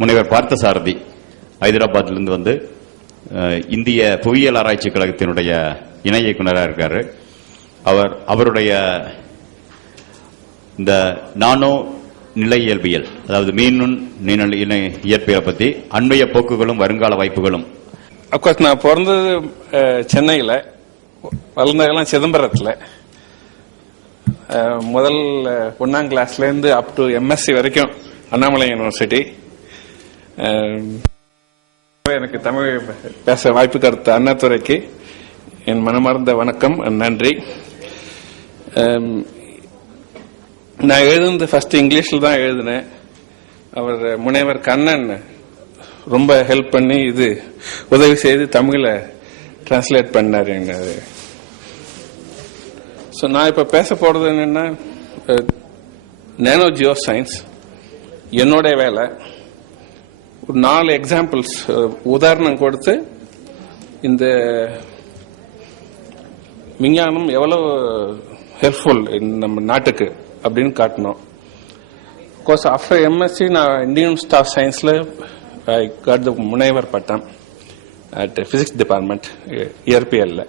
முனைவர் பார்த்தசாரதி ஹைதராபாத்திலிருந்து வந்து இந்திய புவியியல் ஆராய்ச்சி கழகத்தினுடைய இணை இயக்குனராக இருக்காரு. அவர் அவருடைய இந்த நானோ நிலை இயல்பியல் அதாவது மீனும் நீனல் இணை இயற்பியலை பத்தி அண்மைய போக்குகளும் வருங்கால வாய்ப்புகளும். அப்கோர்ஸ் நான் பிறந்தது சென்னையில் சென்னையில வளர்ந்ததெல்லாம் சிதம்பரத்தில். முதல் ஒன்னாம் கிளாஸ்லேருந்து கிளாஸ்ல இருந்து அப் டு எம்எஸ்சி வரைக்கும் அண்ணாமலை யூனிவர்சிட்டி எனக்கு தமிழ் பேச வாய்ப்பு கருத்த அண்ணாத்துறைக்கு என் மனமார்ந்த வணக்கம் நன்றி. நான் எழுதுனது ஃபர்ஸ்ட் இங்கிலீஷில் தான் எழுதினேன். அவர் முனைவர் கண்ணன் ரொம்ப ஹெல்ப் பண்ணி இது உதவி செய்து தமிழை டிரான்ஸ்லேட் பண்ணார் எங்கள் ஸோ நான் இப்போ பேச போறது என்னென்னா நேனோ ஜியோ சயின்ஸ் என்னோட வேலை. ஒரு நாலு எக்ஸாம்பிள்ஸ் உதாரணம் கொடுத்து இந்த விஞ்ஞானம் எவ்வளவு ஹெல்ப்ஃபுல் நம்ம நாட்டுக்கு அப்படின்னு காட்டணும். கோர்ஸ் ஆஃப்டர் எம்எஸ்சி நான் இந்தியன் ஸ்டாஃப் சயின்ஸில் ஐ காட் த முனைவர் பட்டம் அட் ஃபிசிக்ஸ் டிபார்ட்மெண்ட் இயற்பியலில்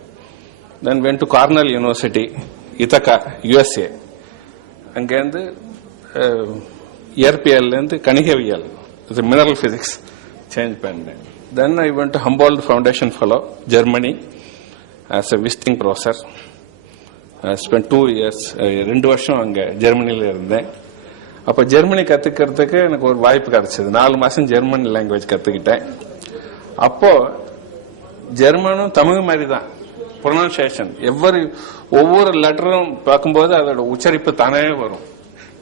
then went to Cornell University Ithaca USA அங்கேருந்து இயற்பியல்லேருந்து கணிகவியல் இது மினரல் ஃபிசிக்ஸ் சேஞ்ச் பண்ணேன் then I went to Humboldt Foundation fellow Germany as a visiting professor spend two years ரெண்டு வருஷம் அங்கே ஜெர்மனியில் இருந்தேன். அப்போ ஜெர்மனி கற்றுக்கிறதுக்கு எனக்கு ஒரு வாய்ப்பு கிடச்சிது. நாலு மாதம் ஜெர்மன் லாங்குவேஜ் கற்றுக்கிட்டேன் அப்போது ஜெர்மனும் தமிழ் மாதிரி தான் ப்ரொனன்சியேஷன் எவ்வொரு ஒவ்வொரு லெட்டரும் பார்க்கும்போது அதோட உச்சரிப்பு தானே வரும்.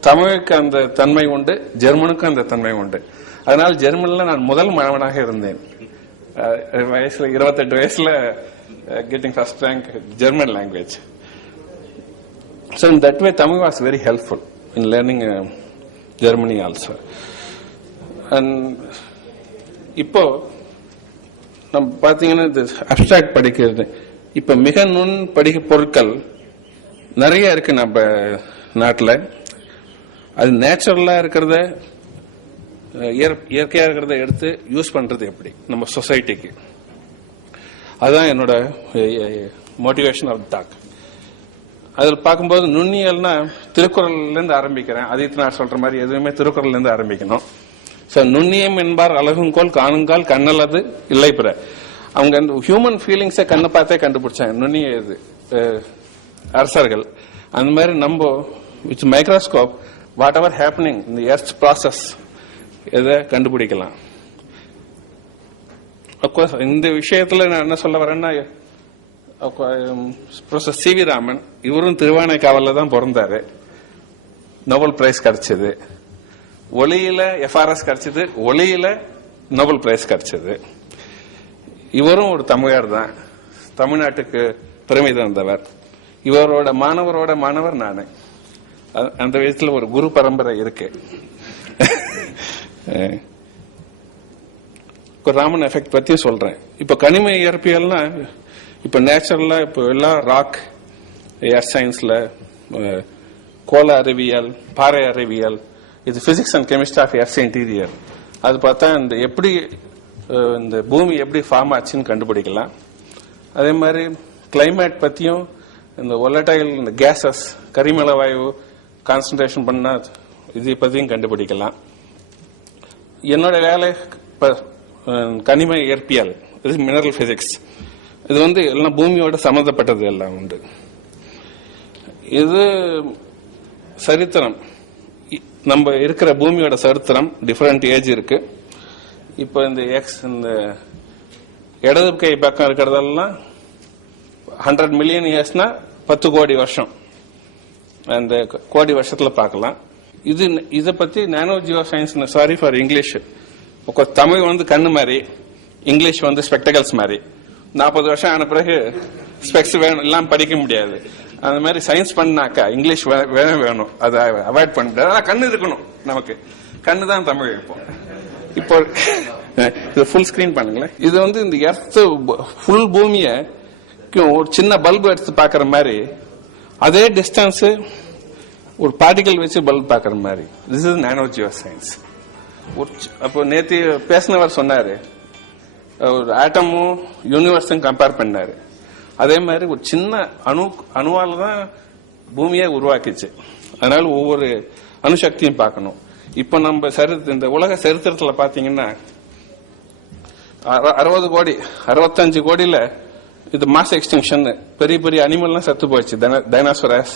தமிழுக்கு அந்த தன்மை உண்டு ஜெர்மனுக்கும் அந்த தன்மை உண்டு. அதனால் ஜெர்மனில் நான் முதல் மாணவனாக இருந்தேன். வயசுல இருபத்தெட்டு வயசுல getting first rank German language so in that way Tamil was very helpful in learning Germany also and இப்போ நம்ம பார்த்தீங்கன்னா இது அப்டிராக்ட் படிக்கிறது. இப்ப மிக நுண் படிக பொருட்கள் நிறைய இருக்கு நம்ம நாட்டில். அது நேச்சுரலா இருக்கிறத இயற்- இயற்கையா இருக்கிறத எடுத்து யூஸ் பண்றது எப்படி? நம்ம சொசைட்டிக்கு. அதுதான் என்னோட மோட்டிவேஷன் ஆஃப் டாக். அதில் பார்க்கும்போது நுண்ணியல்னா திருக்குறள்லேருந்து ஆரம்பிக்கிறேன். ஆரம்பிக்கிறேன் நான் சொல்ற மாதிரி எதுவுமே திருக்குறள்லேருந்து ஆரம்பிக்கணும். ஸோ நுண்ணியம் என்பார் அழகுங்கோல் காணுங்கால் கண்ணல்லது இல்லை பிற அவங்க அந்த ஹியூமன் ஃபீலிங்ஸை கண்ணை பார்த்தே கண்டுபிடிச்சாங்க. நுண்ணிய இது அரசர்கள். அந்த மாதிரி நம்ம with microscope whatever happening இந்த எர்த் ப்ராசஸ் இதை கண்டுபிடிக்கலாம். அப்கோர்ஸ் இந்த விஷயத்தில் நான் என்ன சொல்ல வரேன்னா ப்ரொஃபஸர் சி வி ராமன் இவரும் திருவானைக்காவலில் தான் பிறந்தாரு. நோபல் பிரைஸ் கிடைச்சது. ஒளியில எஃப்ஆர்எஸ் கிடைச்சது. ஒளியில நோபல் பிரைஸ் கிடைச்சது. இவரும் ஒரு தமிழர் தான். தமிழ்நாட்டுக்கு பெருமை தந்தவர். இவரோட மாணவரோட மாணவர் நானே. அந்த விதத்தில் ஒரு குரு பரம்பரை இருக்கு. ராமன் எஃபெக்ட் பத்தி சொல்றேன். இப்ப கனிம இயற்பியல்னா இப்ப நேச்சுரலா இப்ப எல்லாம் ராக் ஏர் சயின்ஸ்ல கோல அறிவியல் பாறை அறிவியல் இது physics and chemistry of earth's interior அது பார்த்தா இந்த எப்படி இந்த பூமி எப்படி ஃபார்ம் ஆச்சுன்னு கண்டுபிடிக்கலாம். அதே மாதிரி கிளைமேட் பத்தியும் இந்த ஒலட்டைல் இந்த கேசஸ் கரிமல வாயு கான்சன்ட்ரேஷன் பண்ணால் இதை பத்தியும் கண்டுபிடிக்கலாம். என்னோட வேலை கனிம இயற்பியல் இது மினரல் பிசிக்ஸ் இது வந்து எல்லாம் பூமியோட சம்மந்தப்பட்டது எல்லாம் உண்டு. இது சரித்திரம். நம்ம இருக்கிற பூமியோட சரித்திரம் டிஃபரெண்ட் ஏஜ் இருக்குது இப்போ இந்த எக்ஸ் இந்த இடது கை பக்கம் இருக்கிறதெல்லாம் ஹண்ட்ரட் மில்லியன் இயர்ஸ்னா பத்து கோடி வருஷம். அந்த கோடி வருஷத்துல பார்க்கலாம். இது இதை பத்தி nano geo science sorry for English Tamil வந்து கண்ணு மாதிரி இங்கிலீஷ் வந்து ஸ்பெக்டகல்ஸ் மாதிரி. நாற்பது வருஷம் ஆன பிறகு ஸ்பெக்ஸ் வேணும் எல்லாம் படிக்க முடியாது. அந்த மாதிரி சயின்ஸ் பண்ணாக்கா இங்கிலீஷ் வே- வேணும். வேணும் அதை அவாய்ட் பண்ண முடியாது கண்ணு இருக்கணும் நமக்கு. கண்ணு தான் தமிழ் இப்போ. இப்போ இது ஃபுல் ஸ்கிரீன் பண்ணுங்களேன். இது வந்து இந்த எர்த் ஃபுல் பூமியை ஒரு சின்ன பல்பு எடுத்து பார்க்குற மாதிரி அதே டிஸ்டன்ஸ் ஒரு பார்ட்டிகல் வச்சு பல்ப் பார்க்குற மாதிரி. This is nano geo science ஒரு அப்போ நேற்று பேசினவர் சொன்னாரு ஒரு ஆட்டமும் யூனிவர்ஸும் கம்பேர் பண்ணாரு. அதே மாதிரி ஒரு சின்ன அணு அணுவால தான் பூமியை உருவாக்கிச்சு. அதனால ஒவ்வொரு அணுசக்தியும் பார்க்கணும். இப்போ நம்ம சரித்திர இந்த உலக சரித்திரத்துல பாத்தீங்கன்னா அறுபது கோடி அறுபத்தஞ்சு கோடியில இது மாஸ் எக்ஸ்டிங்ஷன் பெரிய பெரிய அனிமல்லாம் செத்து போச்சு. Dinosaurs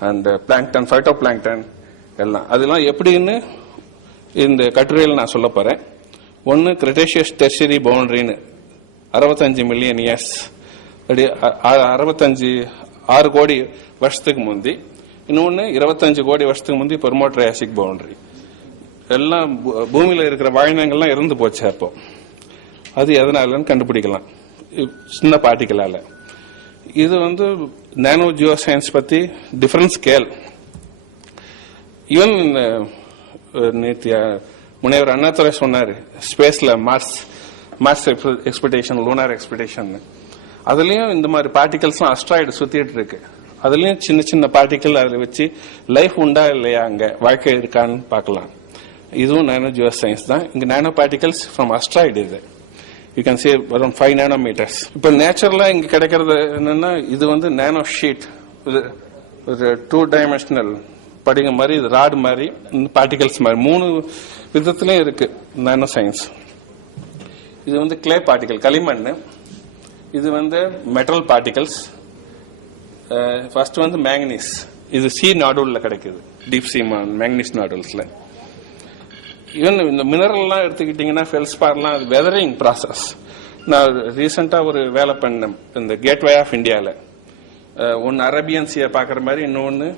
and plankton phytoplankton எல்லாம். அதெல்லாம் எப்படின்னு இந்த கட்டுரையில் நான் சொல்ல போறேன். ஒன்னு கிரிட்டேஷியஸ் டெர்ஷரி பவுண்டரின்னு அறுபத்தஞ்சு மில்லியன் இயர்ஸ் அப்படி அ- அறுபத்தஞ்சு ஆறு கோடி வருஷத்துக்கு முந்தி. இன்னொன்று இருபத்தஞ்சு கோடி வருஷத்துக்கு முந்தி பெர்மோட்ரையாசிக் பவுண்டரி எல்லாம் பூமியில் பூமியில இருக்கிற வாழினங்கள்லாம் இறந்து போச்சு அப்போ. அது எதனாலன்னு கண்டுபிடிக்கலாம். சின்ன பார்ட்டிகளால இது வந்து நானோ ஜியோ சயின்ஸ் பத்தி டிஃபரன்ஸ் ஸ்கேல் ஈவன் நேற்று முனைவர் அண்ணாதுரை சொன்னார் ஸ்பேஸில் Mars Mars expectation lunar expectation அதுலேயும் இந்த மாதிரி பார்ட்டிகல்ஸ்லாம் அஸ்ட்ராய்டு சுற்றிட்டு இருக்கு. அதுலேயும் சின்ன சின்ன பார்ட்டிகல் அதில் வச்சு லைஃப் உண்டா இல்லையா அங்கே? வாழ்க்கை இருக்கான்னு பார்க்கலாம். இதுவும் நானோ ஜியோ சயின்ஸ் தான். இங்க நானோ பார்ட்டிகல்ஸ் ஃப்ரம் அஸ்ட்ராய்டு இது. யூ கேன் சே வரும் ஃபைவ் நானோமீட்டர்ஸ் இப்போ நேச்சுரலா இங்க கிடைக்கிறது என்னன்னா இது வந்து நானோ ஷீட் ஒரு டூ டைமென்ஷனல் படிங்க மாதிரி இது ராடு மாதிரி பார்ட்டிகல்ஸ் மாதிரி. மூணு விதத்துலயும் இருக்கு நானோ சயின்ஸ் இது வந்து கிளே பார்ட்டிகல் களிமண் இது வந்து மெட்டல் பார்ட்டிகல்ஸ் ஃபர்ஸ்ட் வந்து மேங்கனீஸ் இது சி நாடுல கிடைக்குது. டீப் சி மேங்கனீஸ் நாடுல்ஸ்ல ஈவன் இந்த மினரல்லாம் எடுத்துக்கிட்டீங்கன்னா ஃபெல்ஸ்பார்லாம் அது வெதரிங் ப்ராசஸ் நான் ரீசெண்டாக ஒரு வேலை பண்ணேன் இந்த கேட்வே ஆஃப் இந்தியாவில் ஒன்று அரேபியன் சியை பார்க்குற மாதிரி இன்னொன்று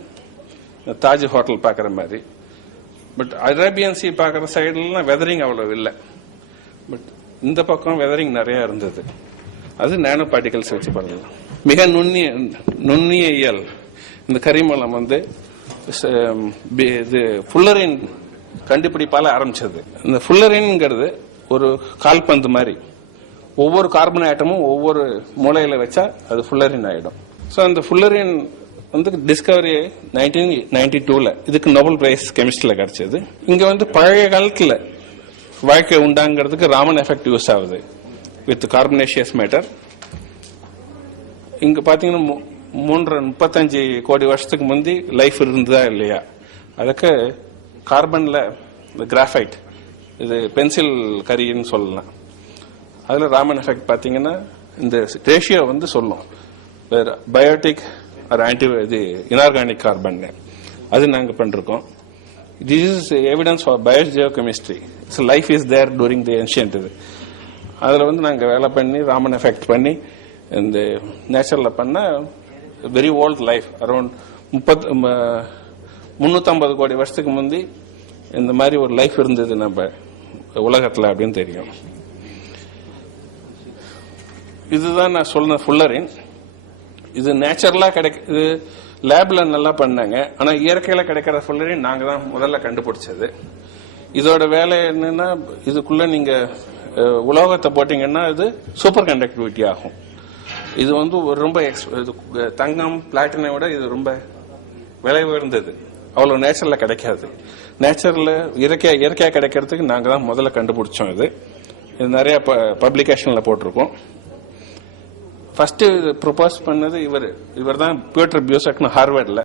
தாஜ் ஹோட்டல் பார்க்குற மாதிரி. பட் அரேபியன் சி பார்க்குற சைடுலாம் வெதரிங் அவ்வளோ இல்லை. பட் இந்த பக்கம் வெதரிங் நிறையா இருந்தது. அது நேனோ பார்ட்டிகல்ஸ் வச்சு பண்ணலாம். மிக நுண்ணிய நுண்ணிய இயல். இந்த கரிமூலம் வந்து இது ஃபுல்லரின் கண்டுபிடிப்பால ஆரம்பிச்சது. இந்த ஃபுல்லரின்ங்கிறது ஒரு கால்பந்து மாதிரி. ஒவ்வொரு கார்பன் ஆட்டமும் ஒவ்வொரு மூலையில் வச்சா அது ஃபுல்லரின் ஆயிடும். ஸோ அந்த ஃபுல்லரின் வந்து டிஸ்கவரி நைன்டீன் நைன்டி டூல இதுக்கு நோபல் பிரைஸ் கெமிஸ்ட்ரியில் கிடைச்சது. இங்க வந்து பழைய காலத்தில் வாழ்க்கை உண்டாங்கிறதுக்கு ராமன் எஃபெக்ட் யூஸ் ஆகுது. வித் கார்பனேஷியஸ் மேட்டர் இங்க பாத்தீங்கன்னா மூன்று முப்பத்தஞ்சு கோடி வருஷத்துக்கு முந்தி லைஃப் இருந்ததா இல்லையா? அதுக்கு கார்பனில் இந்த கிராஃபைட் இது பென்சில் கரின்னு சொல்லலாம். அதில் ராமன் எஃபெக்ட் பார்த்தீங்கன்னா இந்த ரேஷியோ வந்து சொல்லும். பயோட்டிக் ஒரு ஆன்டி இது இனார்கானிக் கார்பன் அது நாங்கள் பண்ணிருக்கோம் this is evidence for biogeo chemistry life is there during the ancient இது. அதில் வந்து நாங்கள் வேலை பண்ணி ராமன் எஃபெக்ட் பண்ணி இந்த நேச்சரில் பண்ண வெரி ஓல்ட் லைஃப் அரௌண்ட் முப்பத்து முந்நூற்றம்பது கோடி வருஷத்துக்கு முந்தி இந்த மாதிரி ஒரு லைஃப் இருந்தது நம்ம உலகத்தில் அப்படின்னு தெரியும். இதுதான் நான் சொன்ன ஃபுல்லரின் இது நேச்சுரலாக கிடைக்க இது லேப்ல நல்லா பண்ணாங்க. ஆனால் இயற்கையில் கிடைக்கிற ஃபுல்லரின் நாங்கள் தான் முதல்ல கண்டுபிடிச்சது. இதோட வேலை என்னன்னா இதுக்குள்ள நீங்க உலோகத்தை போட்டீங்கன்னா இது சூப்பர் கண்டக்டிவிட்டி ஆகும். இது வந்து ஒரு ரொம்ப இது, தங்கம் பிளாட்டினை விட இது ரொம்ப விலை உயர்ந்தது. அவ்வளவு நேச்சர்ல கிடைக்காது. நேச்சர்ல இயற்கையா இயற்கையா கிடைக்கிறதுக்கு நாங்க தான் முதல்ல கண்டுபிடிச்சோம் இது. இது நிறைய பப்ளிகேஷன்ல போட்டிருக்கோம். ஃபர்ஸ்ட் ப்ரொபோஸ் பண்ணது இவர். இவர் தான் பியூட்டர் பியூசக்னு ஹார்வர்டில்